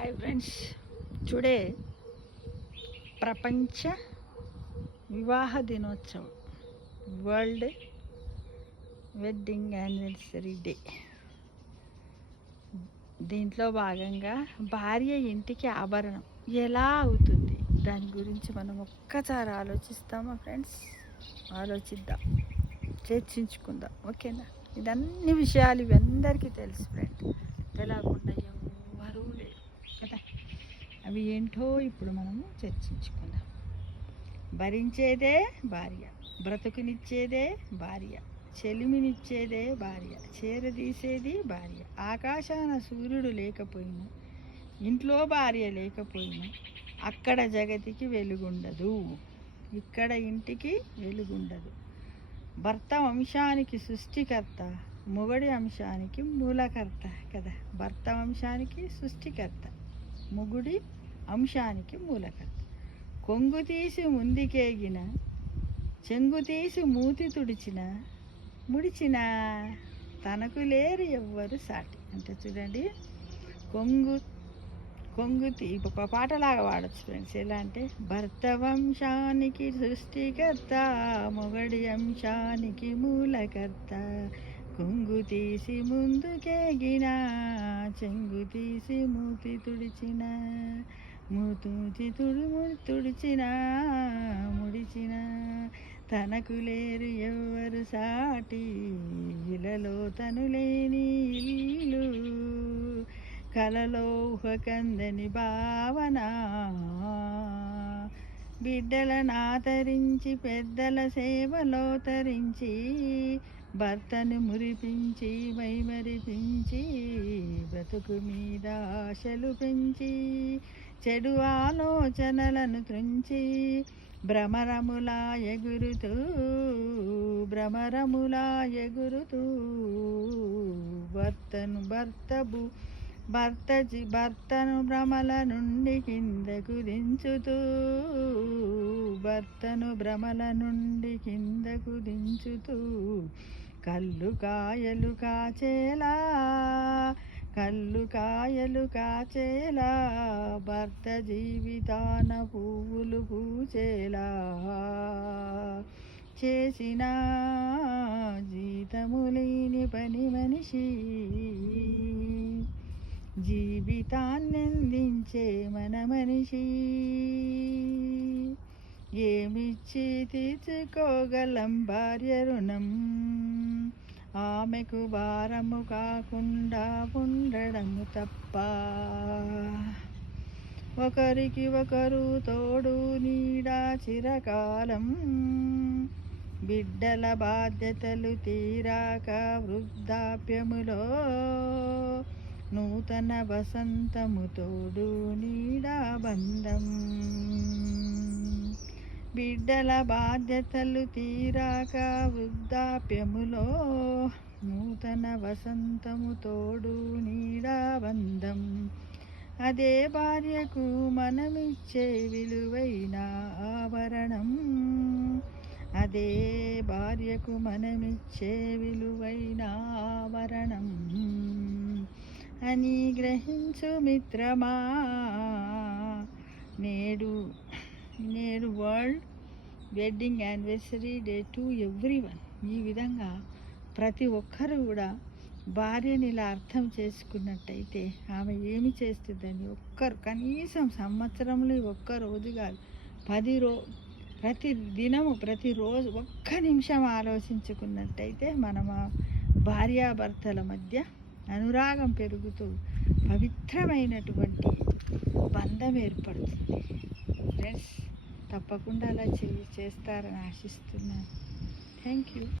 Hi friends, today ప్రపంచ వివాహ దినోత్సవం, వరల్డ్ వెడ్డింగ్ యానివర్సరీ డే. దీంట్లో భాగంగా భార్య ఇంటికి ఆభరణం ఎలా అవుతుంది, దాని గురించి మనం ఒక్కసారి ఆలోచిస్తామా ఫ్రెండ్స్? ఆలోచిద్దాం, చర్చించుకుందాం, ఓకేనా? ఇదన్ని విషయాలు ఇవందరికీ తెలుసు ఫ్రెండ్, తెలవకుండా ఎవరూ లేరు కదా. అవి ఏంటో ఇప్పుడు మనము చర్చించుకుందాం. భరించేదే భార్య, బ్రతుకునిచ్చేదే భార్య, చెలిమినిచ్చేదే భార్య, చేరదీసేది భార్య. ఆకాశాన సూర్యుడు లేకపోయినా, ఇంట్లో భార్య లేకపోయినా అక్కడ జగతికి వెలుగుండదు, ఇక్కడ ఇంటికి వెలుగుండదు. భర్త వంశానికి సృష్టికర్త, మొగడి అంశానికి మూలకర్త కదా. భర్త వంశానికి సృష్టికర్త, మొగుడి అంశానికి మూలకర్త. కొంగు తీసి ముందుకేగిన, చెంగు తీసి మూతి తుడిచిన, ముడిచిన తనకు లేరు ఎవ్వరు సాటి. అంటే చూడండి, కొంగు ఒక పాటలాగా వాడచ్చు ఫ్రెండ్స్. ఎలా అంటే, భర్త వంశానికి సృష్టికర్త, మొగడి అంశానికి మూలకర్త. కొంగు తీసి ముందుకేగిన, చెంగు తీసి మూతి తుడిచిన, తుడిచిన, ముడిచిన తనకు లేరు ఎవ్వరు సాటి. ఇలలో తను లేని ఇల్లు, కలలో ఊహకందని భావన. బిడ్డలను ఆదరించి, పెద్దల సేవలో తరించి, భర్తను మురిపించి మైమరిపించి, బ్రతుకు మీద ఆశలు పెంచి, చెడు ఆలోచనలను త్రుంచి, భ్రమరములా ఎగురుతూ భర్తను భ్రమల నుండి కిందకు దించుతూ, కళ్ళు కాయలు కాచేలా, భర్త జీవితాన పువ్వులు పూచేలా చేసిన జీతము లేని పని మనిషి, జీవితాన్నందించే మన మనిషి. ఏమిచ్చి తీర్చుకోగలం భార్య రుణం, ఆమెకు భారము కాకుండా ఉండడము తప్ప. ఒకరికి ఒకరు తోడు నీడా చిరకాలం, బిడ్డల బాధ్యతలు తీరాక వృద్ధాప్యములో, నూతన వసంతము తోడు నీడా బంధం. బిడ్డల బాధ్యతలు తీరాక వృద్ధాప్యములో, నూతన వసంతము తోడు నీడా బంధం. అదే భార్యకు మనమిచ్చే విలువైన ఆభరణం, అదే భార్యకు మనమిచ్చే విలువైన ఆభరణం అని గ్రహించు మిత్రమా. నేడు world wedding anniversary day to everyone. ఈ విధంగా ప్రతి ఒక్కరు కూడా భార్యని ఇలా అర్థం చేసుకున్నట్టయితే ఆమె ఏమి చేస్తుందని కనీసం సంవత్సరంలో ఒక్క రోజు కాదు, ప్రతిరోజు ఒక్క నిమిషం ఆలోచించుకున్నట్టయితే మన భార్యాభర్తల మధ్య అనురాగం పెరుగుతూ పవిత్రమైనటువంటి బంధం ఏర్పడుతుంది. ఫ్రెండ్స్, తప్పకుండా అలా చేస్తారని ఆశిస్తున్నాను. Thank you.